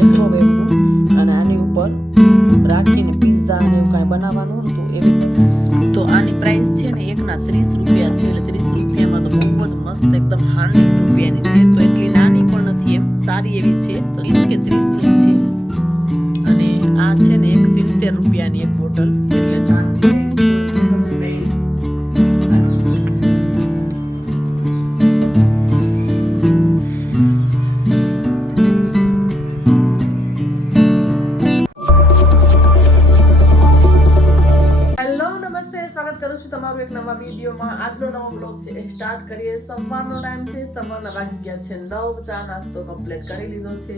માઇક્રોવેવનું, અને આની ઉપર રાખીને પિઝા અને એવું કાંઈ બનાવવાનું હતું એવી. તો આની પ્રાઇસ છે ને એકના 30 રૂપિયા છે, એટલે 30 રૂપિયામાં તો બહુ જ મસ્ત એકદમ 30 રૂપિયાની છે. તો એટલી નાની પણ નથી, એમ સારી એવી છે. તો 20 કે 30 નું છે. અને આ છે ને 70 રૂપિયાની એક બોટલ, એટલે ચાર્જ સ્વાગત કરું છું તમારું એક નવા વિડીયોમાં. આજનો નવો બ્લોગ છે એ સ્ટાર્ટ કરીએ. સવારનો ટાઈમ છે, સવારના વાગી ગયા છે 9. ચા નાસ્તો કમ્પ્લીટ કરી લીધો છે.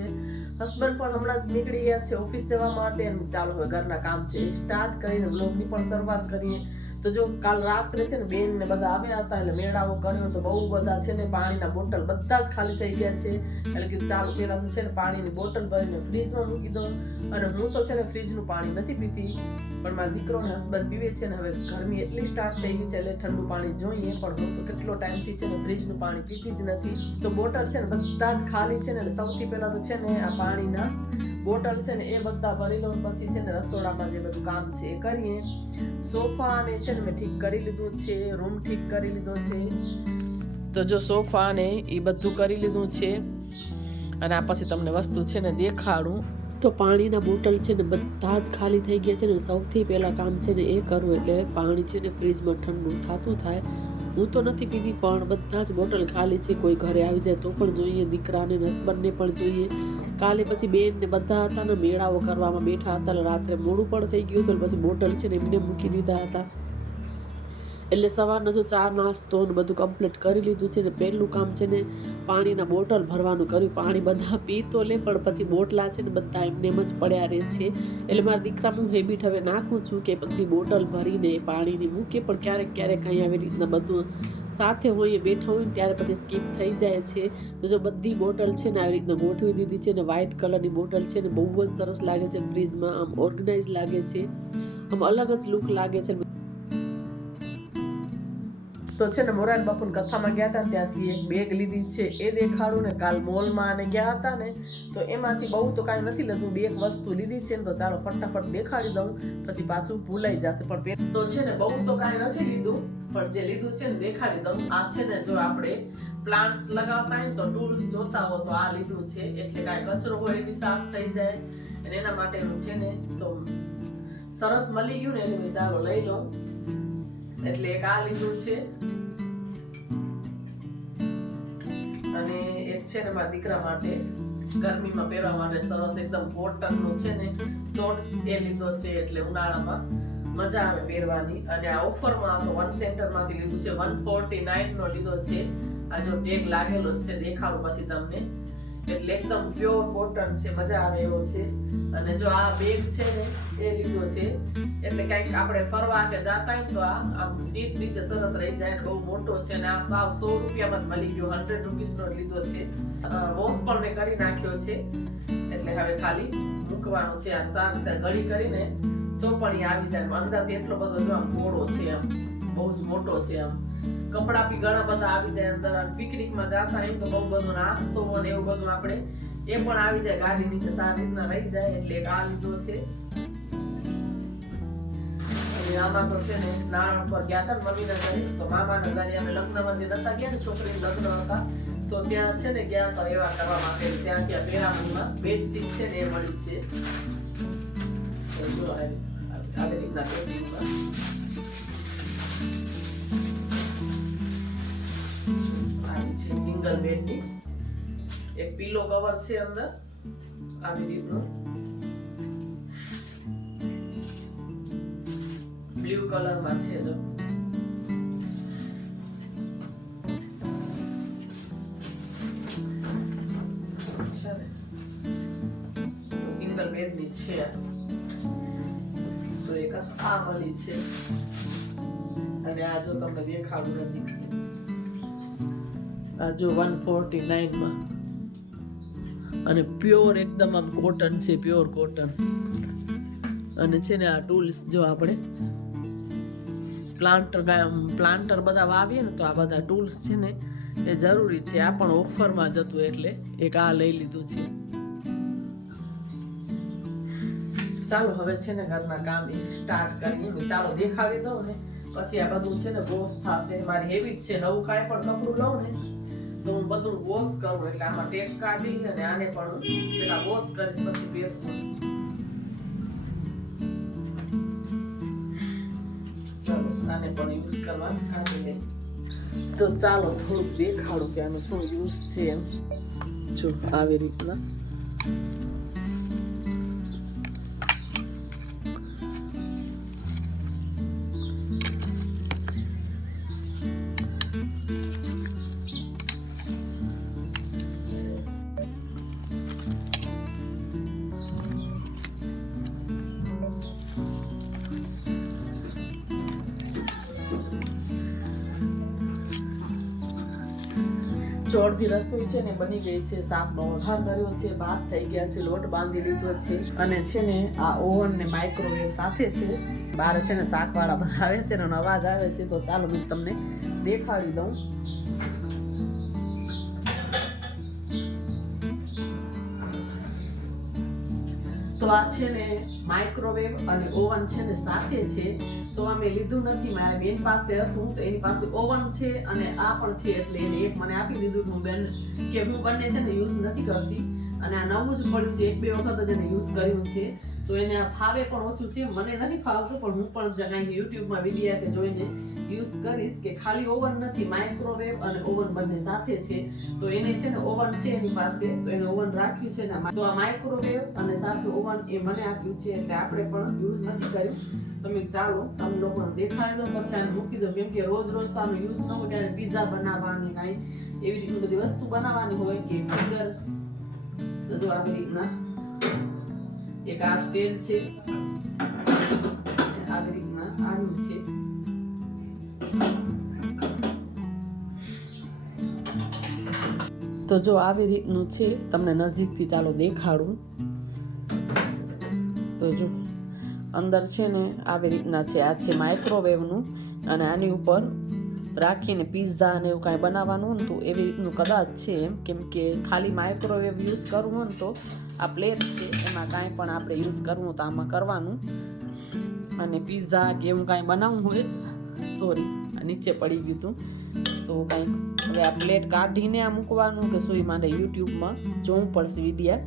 હસબન્ડ પણ હમણાં જ નીકળી ગયા છે ઓફિસ જવા માટે, અને ચાલો હવે ઘરના કામ છે એ સ્ટાર્ટ કરીને બ્લોગની પણ શરૂઆત કરીએ. તો જો કાલ રાત્રે છે ને બેન ને બધા આવ્યા હતા, એટલે મેળાવો કર્યો. તો બહુ બધા છે ને પાણીના બોટલ બધા જ ખાલી થઈ ગયા છે. એટલે કે ચાલો પેલા તો છે ને પાણીની બોટલ ભરીને ફ્રીજમાં મૂકી દો. અને હું તો છે ને ફ્રીજનું પાણી નથી પીતી, પણ મારા દીકરો ને હસબન્ડ પીવે છે. ને હવે ગરમી એટલી સ્ટાર્ટ થઈ ગઈ છે એટલે ઠંડુ પાણી જોઈએ, પણ હું તો કેટલો ટાઈમથી છે ને ફ્રીજનું પાણી પીતી જ નથી. તો બોટલ છે ને બધા જ ખાલી છે ને, એટલે સૌથી પહેલા તો છે ને આ પાણીના બોટલ છે ને એ બધા ભરી લઉં. પછી છે ને રસોડામાં જે બધું કામ છે એ કરીએ. સોફા ને છે ને મેં ઠીક કરી લીધું છે, રૂમ ઠીક કરી લીધો છે. તો જો સોફા ને એ બધું કરી લીધું છે, અને આ પછી તમને વસ્તુ છે ને દેખાડું. તો પાણીના બોટલ છે ને બધા જ ખાલી થઈ ગયા છે ને, સૌથી પહેલાં કામ છે ને એ કરવું, એટલે પાણી છે ને ફ્રીજમાં ઠંડુ થતું થાય. હું તો નથી પીતી, પણ બધા જ બોટલ ખાલી છે. કોઈ ઘરે આવી જાય તો પણ જોઈએ, દીકરાને હસબન્ડને પણ જોઈએ. કાલે પછી બેન ને બધા હતા ને મેળાઓ કરવામાં બેઠા હતા, એટલે રાત્રે મોડું પણ થઈ ગયું હતું. પછી બોટલ છે ને એમને મૂકી દીધા હતા. એટલે સવારના જો ચા નાસ્તો ને બધું કમ્પ્લીટ કરી લીધું છે. ને પહેલું કામ છે ને પાણીના બોટલ ભરવાનું કર્યું. પાણી બધા પી તો લે, પણ પછી બોટલા છે ને બધા એમને એમ જ પડ્યા રહે છે. એટલે મારા દીકરા હું હેબિટ હવે નાખું છું કે બધી બોટલ ભરીને પાણીની મૂકે, પણ ક્યારેક ક્યારેક અહીં આવી રીતના બધું સાથે હોય બેઠા હોય ને ત્યારે પછી સ્કીપ થઈ જાય છે. તો જો બધી બોટલ છે ને આવી રીતના ગોઠવી દીધી છે. ને વ્હાઇટ કલરની બોટલ છે ને બહુ જ સરસ લાગે છે ફ્રીજમાં, આમ ઓર્ગેનાઇઝ લાગે છે, આમ અલગ જ લુક લાગે છે. તો છે ને મોરારી બાપુની કથામાં ગયા હતા, ત્યાંથી એક બેગ લીધી છે એ દેખાડું. ને કાલ મોલમાં અને ગયા હતા ને, તો એમાંથી બહુ તો કાંઈ નથી લીધું, બે એક વસ્તુ લીધી છે ને. તો ચાલો ફટાફટ દેખાડી દઉં, પછી પાછું ભૂલાઈ જશે. પણ તો છે ને બહુ તો કાંઈ નથી લીધું, પણ જે લીધું છે ને દેખાડી દઉં. આ છે ને જો આપણે પ્લાન્ટ્સ લગાવતા હોય તો ટૂલ્સ જોતા હો તો આ લીધું છે, એટલે કાંઈ કચરો હોય એ બી સાફ થઈ જાય. અને એના માટેનું છે ને તો સરસ મળી ગયું ને, એટલે ચાલો લઈ લઉં. એટલે એક આ લીધું છે, અને એક છે ને મારા દીકરા માટે ગરમીમાં પહેરવા માટે સરસ એકદમ કોટન નો છે ને શોર્ટ્સ એ લીધો છે, એટલે ઉનાળામાં મજા આવે પહેરવાની. અને આ ઓફરમાં તો વન સેન્ટર માંથી લીધું છે, 149 નો લીધો છે. આ જો ટેગ લાગેલો જ છે, દેખાડું પછી તમને. એટલે એકદમ પ્યોર કોટન છે, મજા આવે એવો છે. અને જો આ બેગ છે ને એ લીધો છે, એટલે કંઈક આપણે ફરવા કે જાતા હોય તો આમ સીટ નીચે સરસ રહી જાય. બહુ મોટો છે, અને આ સાવ 100 રૂપિયામાં જ મળી ગયો. 100 રૂપીસ નો લીધો છે. વોશ પણ મેં કરી નાખ્યો છે, એટલે હવે ખાલી મૂકવાનો છે. આ સારી રીતે ગળી કરીને તો પણ એ આવી જાય. અંદરથી એટલો બધો જો આમ પોળો છે, આમ બહુ જ મોટો છે. આમ કપડા બી ઘણા બધા આવી જાય અંદર. પિકનિકમાં જતા હોય તો બહુ બધો નાસ્તો અને એવું બધું આપણે એ પણ આવી જાય ગાડી નીચે, સારી રીતના રહી જાય. એટલે એક આ લીધો છે. અને આમાં તો છે ને નારણ પર ગયા હતા મમ્મીના ઘરે, તો મામાના ઘરે અમે લગ્નમાં જે નતા ગયા ને, છોકરી લગ્ન હતા, તો ત્યાં છે ને ગયા તો એવા કરવા માટે ત્યાં પેરામણીમાં બેડશીટ છે ને એ મળી છે. તો જો આવી રીતના પેકિંગમાં સિંગલ બેડની એક પીલો કવર છે અંદર આવી રીતનું બ્લુ કલરમાં છે. જો સિંગલ બેડની છે. તો એક આ મળી છે, અને આ જો તમને દેખાડું નજીકથી. જો 149 માં, અને પ્યોર એકદમ આમ કોટન છે, પ્યોર કોટન. અને છે ને આ ટૂલ્સ જો આપણે પ્લાન્ટર બધા વાવીએ ને, તો આ બધા ટૂલ્સ છે ને એ જરૂરી છે. આ પણ ઓફરમાં જ હતું, એટલે એક આ લઈ લીધું છે. ચાલો હવે છે ને ઘરના કામ સ્ટાર્ટ કરીએ. ચાલો દેખાડી દઉં ને પછી આ બધું છે ને વોશ થશે. મારી હેબિટ છે નવું કાંઈ પણ કપડું લઉં ને તો હું બધું વોશ કરું, એટલે આમાં ટેક કાઢી અને આને પણ પેલા વોશ કરીશ પછી પહેરશું. ચાલો આને પણ યુઝ કરવા કાઢી લઈ. તો ચાલો થોડુંક દેખાડું કે આનું શું યુઝ છે એમ. જો આવી રીતના ચોળથી રસોઈ છે ને બની ગઈ છે. શાકનો વઘાર કર્યો છે, ભાત થઈ ગયા છે, લોટ બાંધી લીધો છે અને છે ને આ ઓવન ને માઇક્રોવેવ સાથે છે. બહાર છે ને શાકવાળા બધા આવે છે ને અવાજ આવે છે, તો ચાલો હું તમને દેખાડી દઉં. તો આ છે ને માઇક્રોવેવ અને ઓવન છે ને સાથે છે. તો આ મેં લીધું નથી, મારા બેન પાસે હતું તો એની પાસે ઓવન છે અને આ પણ છે, એટલે એને એક મને આપી દીધું. હું બંને છે ને યુઝ નથી કરતી અને આ નવું જ પડ્યું છે. 1-2 વખત જ એને યુઝ કર્યું છે, તો એને આ ફાવે પણ ઓછું છે. મને નથી ફાવતું, પણ હું પણ કાંઈ યુટ્યુબમાં વિડીયો કે જોઈને યુઝ કરીશ કે ખાલી ઓવન નથી, માઇક્રોવેવ અને ઓવન બંને સાથે છે. તો એને છે ને ઓવન છે એની પાસે, તો એને ઓવન રાખ્યું છે ને. તો આ માઇક્રોવેવ અને સાથે ઓવન એ મને આપ્યું છે, એટલે આપણે પણ યુઝ નથી કર્યું. તમે ચાલો તમે લોકોને દેખાડી દો, પછી આને મૂકી દો. કેમ કે રોજ રોજ તો આનો યુઝ ન હોય, ત્યારે પીઝા બનાવવાની કાંઈ એવી રીતની બધી વસ્તુ બનાવવાની હોય કે ફિંગર. તો જો આવી રીતના એક આ સ્ટેન્ડ છે, આવી રીતના આનું છે. તો જો આવી રીતનું છે, તમને નજીકથી ચાલો દેખાડું. તો જો અંદર છે ને આવી રીતના છે. આ છે માઇક્રોવેવનું અને આની ઉપર રાખીને પીઝા ને એવું કાંઈ બનાવવાનું હોય ને તો એવી રીતનું કદાચ છે એમ. કેમ કે ખાલી માઇક્રોવેવ યુઝ કરવું હોય ને તો આ પ્લેટ છે, એમાં કાંઈ પણ આપણે યુઝ કરવું હોય તો આમાં કરવાનું. અને પીઝા કે એવું કાંઈ બનાવવું હોય, સોરી નીચે પડી ગયું હતું, તો કાંઈ હવે આ પ્લેટ કાઢીને આ મૂકવાનું કે શું મારે યુટ્યુબમાં જોવું પડશે વિડીયા.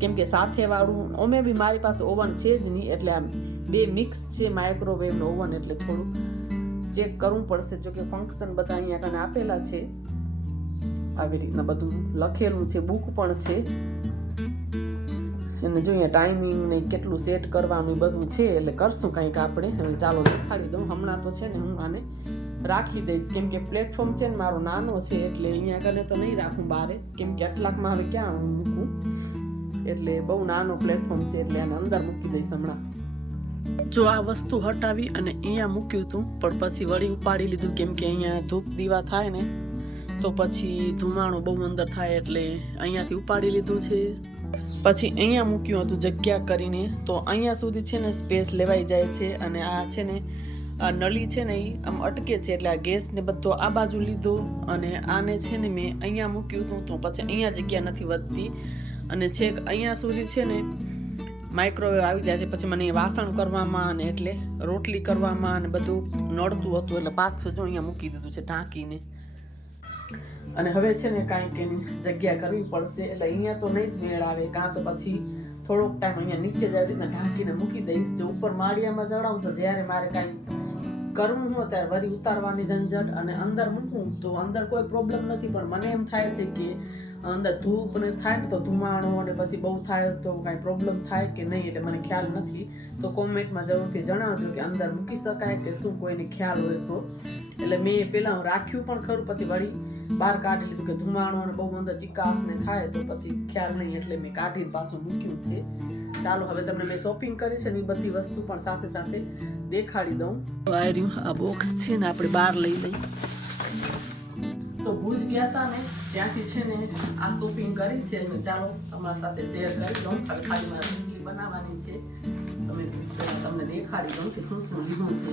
કેમ કે સાથે વાળું અમે બી મારી પાસે ઓવન છે જ નહીં, એટલે આમ બે મિક્સ છે માઇક્રોવેવ ને ઓવન, એટલે થોડું ચેક કરવું પડશે. જો કે ફંક્શન બધા અહીંયા કને આપેલા છે, આવી રીતના બધું લખેલું છે, બુક પણ છે. અને જો અહીંયા ટાઈમિંગ ને કેટલું સેટ કરવાનું બધું છે, એટલે કરશું કંઈક આપણે. હવે ચાલો દેખાડી દઉં. હમણાં તો છે ને હું આને રાખી દઈશ, કેમ કે પ્લેટફોર્મ છે ને મારો નાનો છે, એટલે અહીંયા કને તો નહીં રાખું બારે, કેમ કે આટલાકમાં હવે ક્યાં હું મૂકું, એટલે બહુ નાનો પ્લેટફોર્મ છે, એટલે આને અંદર મૂકી દઈશ હમણાં. જો આ વસ્તુ હટાવી અને અહીંયા મૂક્યું હતું, પણ પછી વળી ઉપાડી લીધું, કેમ કે અહીંયા ધૂપ દીવા થાય ને તો પછી ધુમાડો બહુ અંદર થાય, એટલે અહીંયાથી ઉપાડી લીધું છે. પછી અહીંયા મૂક્યું હતું જગ્યા કરીને, તો અહીંયા સુધી છે ને સ્પેસ લેવાઈ જાય છે. અને આ છે ને આ નળી છે ને એ આમ અટકે છે, એટલે આ ગેસ ને બધો આ બાજુ લીધો અને આને છે ને મેં અહીંયા મૂક્યું હતું, તો પછી અહીંયા જગ્યા નથી વધતી. અને છેક અહીંયા સુધી છે ને માઇક્રોવેવ આવી જાય છે. પછી મને વાસણ કરવામાં અને એટલે રોટલી કરવામાં અને બધું નડતું હતું, એટલે પાછું જો અહીંયા મૂકી દીધું છે ઢાંકીને. અને હવે છે ને કાંઈક એની જગ્યા કરવી પડશે, એટલે અહીંયા તો નહીં જ મેળ આવે. કાં તો પછી થોડોક ટાઈમ અહીંયા નીચે જ આવી રીતના ઢાંકીને મૂકી દઈશ. જો ઉપર માળિયામાં ચડાવું તો જ્યારે મારે કાંઈ કરવું હોય ત્યારે વળી ઉતારવાની ઝંઝટ, અને અંદર મૂકવું તો અંદર કોઈ પ્રોબ્લેમ નથી. પણ મને એમ થાય છે કે અંદર ધૂપ ને થાય ને તો ધુમાડો અને પછી બહુ થાય તો કાંઈ પ્રોબ્લેમ થાય કે નહીં, એટલે મને ખ્યાલ નથી. તો કોમેન્ટમાં જરૂરથી જણાવજો કે અંદર મૂકી શકાય કે શું, કોઈને ખ્યાલ હોય તો. એટલે મેં પહેલાં રાખ્યું પણ ખરું, પછી વળી બહાર કાઢી લીધું કે ધુમાડો અને બહુ અંદર ચિકાસ ને થાય તો પછી ખ્યાલ નહીં, એટલે મેં કાઢીને પાછું મૂક્યું છે. ચાલો હવે તમને મેં શોપિંગ કરી છે ને એ બધી વસ્તુ પણ સાથે સાથે દેખાડી દઉં. આ બોક્સ છે ને આપણે બહાર લઈ લઈ. તો ભુજ ગયા હતા ને ત્યાંથી છે ને આ શોપિંગ કરી છે. ચાલો તમારા સાથે શેર કરી દઉં. હવે ખાલી મારે રોટલી બનાવવાની છે, તમને દેખાડી દઉં કે શું શું લીધું છે.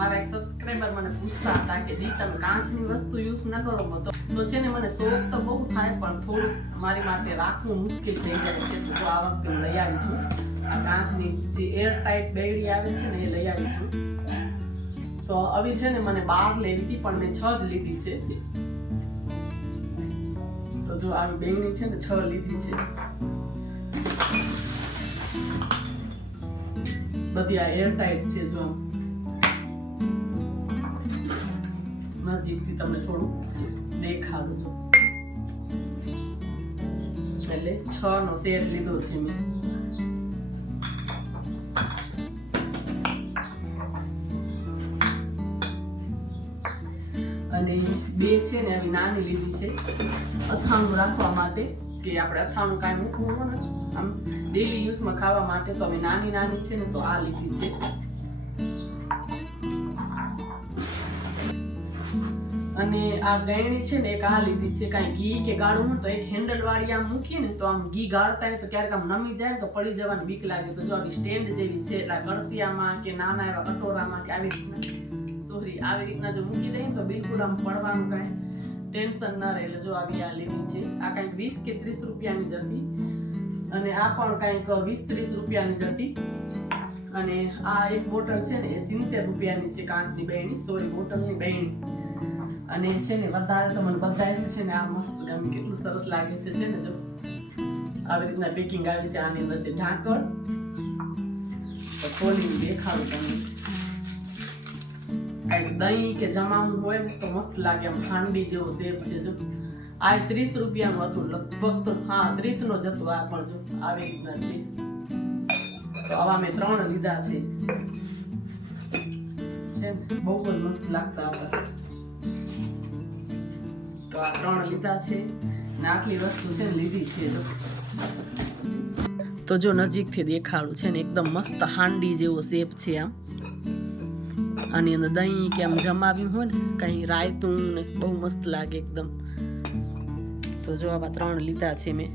મારા એક સબસ્ક્રાઇબર મને પૂછતા હતા કે દી તમે કાચની વસ્તુ યુઝ ન કરો તો છે ને મને શોખ તો બહુ થાય પણ થોડું મારી માટે રાખવું મુશ્કેલ થઈ જાય છે. તો આ વખતે હું લઈ આવી છું આ કાચની જે એર ટાઈટ બેડી આવે છે ને એ લઈ આવી છું. તો આવી છે ને મને 12 લેવી હતી પણ મેં 6 જ લીધી છે. તો જો આવી બેડી છે ને 6 લીધી છે. બધી આ એર ટાઈટ છે. જો નજીકથી તમને થોડું દેખાડું છું. એટલે 6 નો સેટ લીધો છે મેં. અને 2 છે ને આવી નાની લીધી છે અથાણું રાખવા માટે, કે આપણે અથાણું કાંઈ મૂકવું હોય ને આમ ડેલી યુઝમાં ખાવા માટે. તો અમે નાની છે ને તો આ લીધી છે. અને આ ગયણી છે ને એક આ લીધી છે. કાંઈ ઘી કે ગાળું હોય તો એક હેન્ડલ વાળી આમ મૂકીએ ને તો આમ ઘી ગાળતા હોય તો ક્યારેક આમ નમી જાય ને તો પડી જવાની બીક લાગે. તો જો આવી સ્ટેન્ડ જેવી છે એટલે કળસિયામાં કે નાના એવા કટોરામાં કે આવી રીતના જો મૂકી દઈએ તો બિલકુલ આમ પડવાનું કાંઈ ટેન્શન ન રહે. એટલે જો આવી આ લીધી છે. આ કાંઈક 20 કે 30 રૂપિયાની જ હતી. અને આ પણ કાંઈક 20-30 રૂપિયાની જ હતી. અને આ એક બોટલ છે ને એ 70 રૂપિયાની છે. કાચની બેણી, બોટલની બેણી. અને છે ને વધારે તો મને બધાય છે ને આ મસ્ત ગમે, કેટલું સરસ લાગે છે ને. જો આવી રીતના પેકિંગ આવી છે. આની અંદર છે ઢાંકણ. તો ખોલીને દેખાડું તમને. કાંઈક દહીં કે જમાવું હોય ને તો મસ્ત લાગે, આમ હાંડી જેવો શેપ છે. જો આ 30 રૂપિયાનું હતું લગભગ. તો હા 30 નો જ હતો આ પણ. જો આવી રીતના છે. તો આવા મેં 3 લીધા છે. બહુ જ મસ્ત લાગતા હતા. તો આ 3 લીધા છે ને આટલી વસ્તુ છે ને લીધી છે. તો જો નજીકથી દેખાડું છે ને એકદમ મસ્ત હાંડી જેવો શેપ છે. આની અંદર દહીં કે આમ જમાવ્યું હોય ને કંઈ રાયતું ને બહુ મસ્ત લાગે એકદમ. તો જો આવા 3 લીધા છે મેં.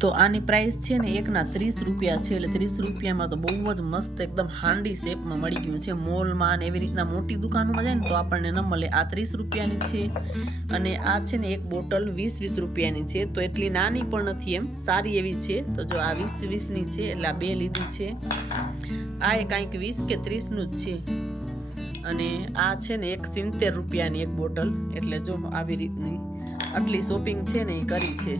તો આની પ્રાઇસ છે ને એકના 30 રૂપિયા છે. એટલે 30 રૂપિયામાં તો બહુ જ મસ્ત એકદમ હાંડી શેપમાં મળી ગયું છે. મોલમાં ને એવી રીતના મોટી દુકાનોમાં જાય ને તો આપણને ન મળે. આ 30 રૂપિયાની છે. અને આ છે ને એક બોટલ 20 રૂપિયાની છે. તો એટલી નાની પણ નથી, એમ સારી એવી છે. તો જો આ 20-20ની છે એટલે આ 2 લીધી છે. આ એ કાંઈક 20 કે 30 નું જ છે. અને આ છે ને એક 70 રૂપિયાની એક બોટલ. એટલે જો આવી રીતની આટલી શોપિંગ છે ને એ કરી છે.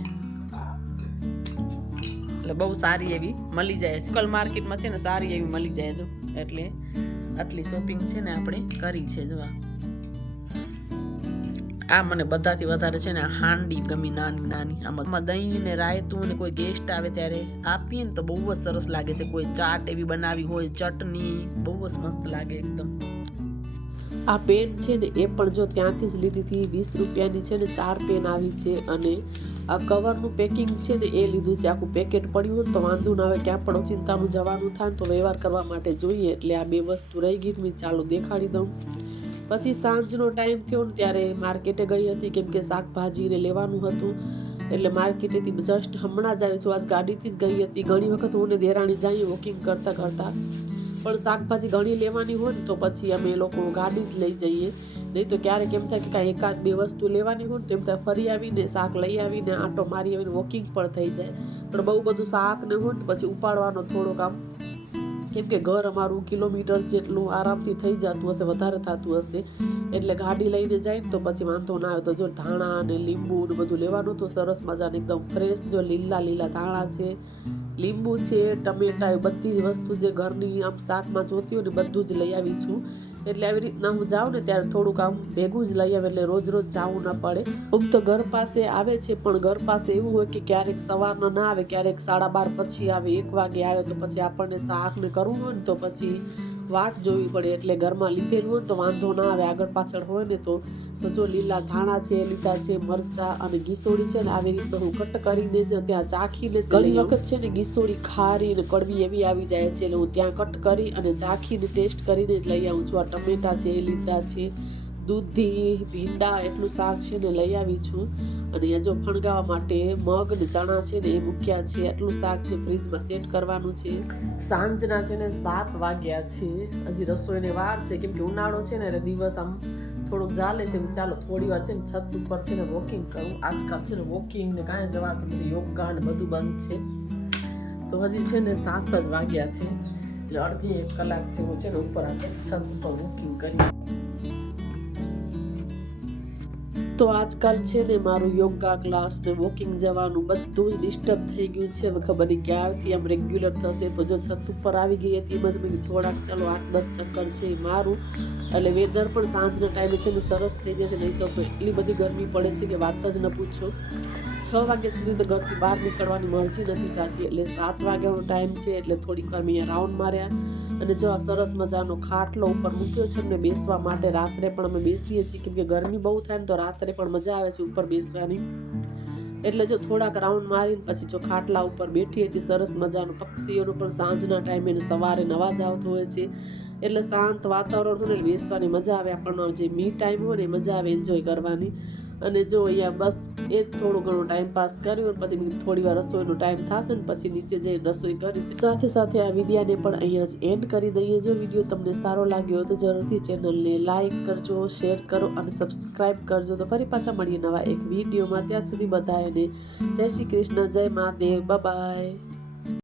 એટલે બહુ સારી એવી મળી જાય. લોકલ માર્કેટમાં છે ને સારી એવી મળી જાય. જો એટલે આટલી શોપિંગ છે ને આપણે કરી છે. જો આ મને બધાથી વધારે છે ને હાંડી ગમી, નાની. આમાં દહીં ને રાયતું ને કોઈ ગેસ્ટ આવે ત્યારે આપીએ ને તો બહુ જ સરસ લાગે છે. કોઈ ચાટ એવી બનાવી હોય, ચટણી, બહુ જ મસ્ત લાગે એકદમ. આ પેન છે ને એ પણ જો ત્યાંથી જ લીધી હતી. 20 રૂપિયાની છે ને 4 પેન આવી છે. અને આ કવરનું પેકિંગ છે ને એ લીધું છે. આખું પેકેટ પડ્યું હોય તો વાંધો ના આવે, ક્યાં પણ ચિંતાનું જવાનું થાય તો વ્યવહાર કરવા માટે જોઈએ. એટલે આ 2 વસ્તુ રહી ગઈ. મેં ચાલો દેખાડી દઉં. પછી સાંજનો ટાઈમ થયો ને ત્યારે માર્કેટે ગઈ હતી, કેમ કે શાકભાજીને લેવાનું હતું. એટલે માર્કેટેથી જસ્ટ હમણાં જ આવી છું. આજ ગાડીથી જ ગઈ હતી. ઘણી વખત હું ને દેરાણી જઈએ વોકિંગ કરતા પણ શાકભાજી ઘણી લેવાની હોય ને તો પછી અમે લોકો ગાડી જ લઈ જઈએ. નહીં તો ક્યારેક એમ થાય કે કાંઈ 1-2 વસ્તુ લેવાની હોય ને તેમ થાય ફરી આવીને શાક લઈ આવીને આંટો મારી આવીને વોકિંગ પણ થઈ જાય. પણ બહુ બધું શાક ને હોય ને પછી ઉપાડવાનો થોડો કામ, કેમ કે ઘર અમારું કિલોમીટર જેટલું આરામથી થઈ જતું હશે, વધારે થતું હશે. એટલે ગાડી લઈને જાય ને તો પછી વાંધો ના આવે. તો જો ધાણા ને લીંબુ ને બધું લેવાનું તો સરસ મજાને એકદમ ફ્રેશ. જો લીલા ધાણા છે, લીંબુ છે, ટમેટા, એ બધી જ વસ્તુ જે ઘરની આમ શાકમાં જોતી હોય ને બધું જ લઈ આવી છું. એટલે આવી રીતના હું જાઉં ને ત્યારે થોડુંક આમ ભેગું જ લઈ આવે. એટલે રોજ જવું ના પડે. તો ઘર પાસે આવે છે પણ ઘર પાસે એવું હોય કે ક્યારેક સવારનો ના આવે, ક્યારેક 12:30 પછી આવે, 1 વાગે આવે. તો પછી આપણને શાક ને કરવું હોય ને તો પછી વાટ જોવી પડે. એટલે ઘરમાં લીધેલું હોય ને તો વાંધો ના આવે. આગળ પાછળ હોય ને તો જો લીલા ધાણા છે, લીધા છે, મરચા અને ગીસોડી છે ને આવી રીતના હું કટ કરીને જ ત્યાં ચાખીને. ઘણી વખત છે ને ગીસોડી ખારી ને કડવી એવી આવી જાય છે. એટલે હું ત્યાં કટ કરી અને ચાખીને ટેસ્ટ કરીને જ લઈ આવું છું. આ ટમેટા છે એ લીધા છે, દૂધી, ભીંડા એટલું શાક છે ને લઈ આવી છું. અને અહીંયા જો ફણગાવા માટે મગ ને ચણા છે ને એ મૂક્યા છે. એટલું શાક છે ફ્રીજમાં સેટ કરવાનું છે. સાંજના છે ને 7 વાગ્યા છે. હજી રસોઈને વાર છે કેમ કે ઉનાળો છે ને એટલે દિવસ આમ થોડુંક ચાલે છે. ચાલો થોડી વાર છે ને છત ઉપર છે ને વોકિંગ કરું. આજકાલ છે ને વોકિંગ ને કાંઈ જવાતું નથી, યોગા ને બધું બંધ છે. તો હજી છે ને 7 જ વાગ્યા છે એટલે અડધી 1 કલાક જેવું છે ને ઉપર આપણે છત ઉપર વોકિંગ કરીએ. તો આજકાલ છે ને મારું યોગા ક્લાસ ને વોકિંગ જવાનું બધું જ ડિસ્ટર્બ થઈ ગયું છે. હવે ખબર નહીં ક્યારથી આમ રેગ્યુલર થશે. તો જો છત ઉપર આવી ગઈ હતી એમ જ મેં થોડાક ચાલો 8-10 ચક્કર છે એ મારું. એટલે વેધર પણ સાંજના ટાઈમે છે ને સરસ થઈ જશે. નહીં તો એટલી બધી ગરમી પડે છે કે વાત જ ન પૂછો. 6 વાગ્યા સુધી તો ઘરથી બહાર નીકળવાની મરજી નથી થતી. એટલે 7 વાગ્યાનો ટાઈમ છે એટલે થોડીક વાર મેં અહીંયા રાઉન્ડ માર્યા. અને જો આ સરસ મજાનો ખાટલો ઉપર મૂક્યો છે અમને બેસવા માટે. રાત્રે પણ અમે બેસીએ છીએ કેમ કે ગરમી બહુ થાય ને તો રાત્રે પણ મજા આવે છે ઉપર બેસવાની. એટલે જો થોડાક રાઉન્ડ મારીને પછી જો ખાટલા ઉપર બેઠી હતી. સરસ મજાનું પક્ષીઓનો પણ સાંજના ટાઈમે ને સવારે અવાજ આવતો હોય છે. એટલે શાંત વાતાવરણ હોય ને બેસવાની મજા આવે. આપણને જે મી ટાઈમ હોય ને મજા આવે એન્જોય કરવાની. અને જો અહીંયા બસ એ જ થોડો ઘણો ટાઈમ પાસ કર્યો. પછી થોડી વાર રસોઈનો ટાઈમ થશે ને પછી નીચે જઈને રસોઈ કરીશ. સાથે સાથે આ વિડીયાને પણ અહીંયા જ એન્ડ કરી દઈએ. જો વિડીયો તમને સારો લાગ્યો તો જરૂરથી ચેનલને લાઈક કરજો, શેર કરો અને સબસ્ક્રાઈબ કરજો. તો ફરી પાછા મળીએ નવા એક વિડીયોમાં. ત્યાં સુધી બધાને જય શ્રી કૃષ્ણ, જય મહાદેવ, બાય બાય.